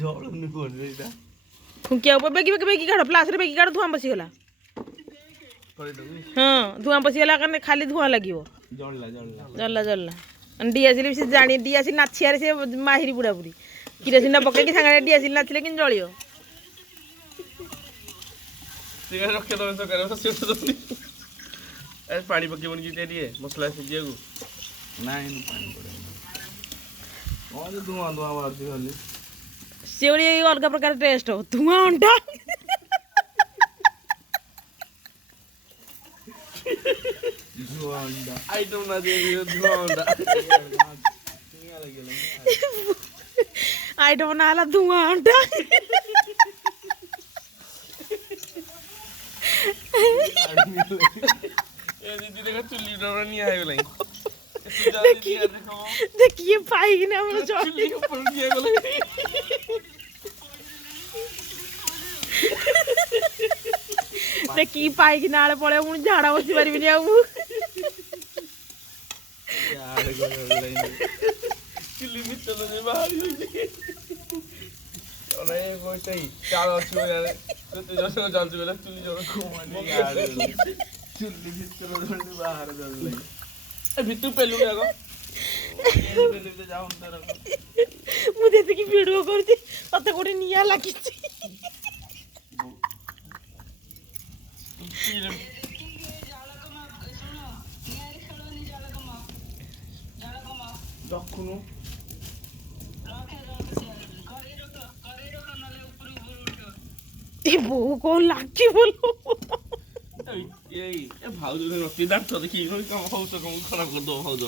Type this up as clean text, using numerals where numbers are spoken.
ଜଳୁନି କୁହନି ଏଇଟା ଫୁଙ୍କିଆ ଉପରେ ବେଗି କାଢ ପ୍ଲାସରେ ବେଗି କାଢ ଧୂଆଁ ବସିଗଲା ହଁ ଧୂଆଁ ବସିଗଲା କାରଣ ଖାଲି ଧୂଆଁ ଲାଗିବ ଜଳିଲା ଡିଆସିଲି ସେ ଜାଣି ଡିଆସିଲି ନାଚିଆରେ ସେ ମାହିରି ବୁଢା ବୁଢୀ କିରୋସିନଟା ପକେଇକି ସାଙ୍ଗରେ ଡିଆସିଲି ନାଚିଲେ କିନ୍ତୁ ଜଳିବ ପାଣି ପକେଇବନି କି ଟିକେ ମସଲା ସିଝିବାକୁ ନାଇଁ ପାଣି ପଡେ କଣ ଧୂଆଁ ବାହାରୁଛି ଖାଲି ସେ ଗୋଟେ ଅଲଗା ପ୍ରକାର ଟେଷ୍ଟ ଧୂଆଁ ଅଣ୍ଡା ଧୂଆଁ ଅଣ୍ଡା ଆଇଟମ ନା ଧୂଆଁ ଅଣ୍ଡା ଆଇଟମ ନା ହେଲା ଧୂଆଁ ଅଣ୍ଡା ଚୁଲି ନିଆଁ ହେଇଗଲାଣି ଦେଖିए पाइकिना हमरो चुली ऊपर निया गले देखी पाइकिना आले पळे मु झाडा बसी पारिबिनी आ मु यार गले चुली मिचलो जे बाहर ओने कोई सही चाल अछि यार तो जसो चलछ बेला चुली जरो घुमानी यार चुली मिचलो जे बाहर गले ए भितु पेलु जागो ମୁଁ ଯେତିକି ଭିଡିଓ କରୁଛି ତତେ ଗୋଟେ ନିଆଁ ଲାଗିଛି ଏ ବୋଉ କଣ ଲାଗି ବୋଲ ଏ ଭାଉଜ ନତି ଦାନ୍ତ ଦେଖି କଣ ହଉଛ କଣ ଖରାପ କରିଦବ ଭାଉଜ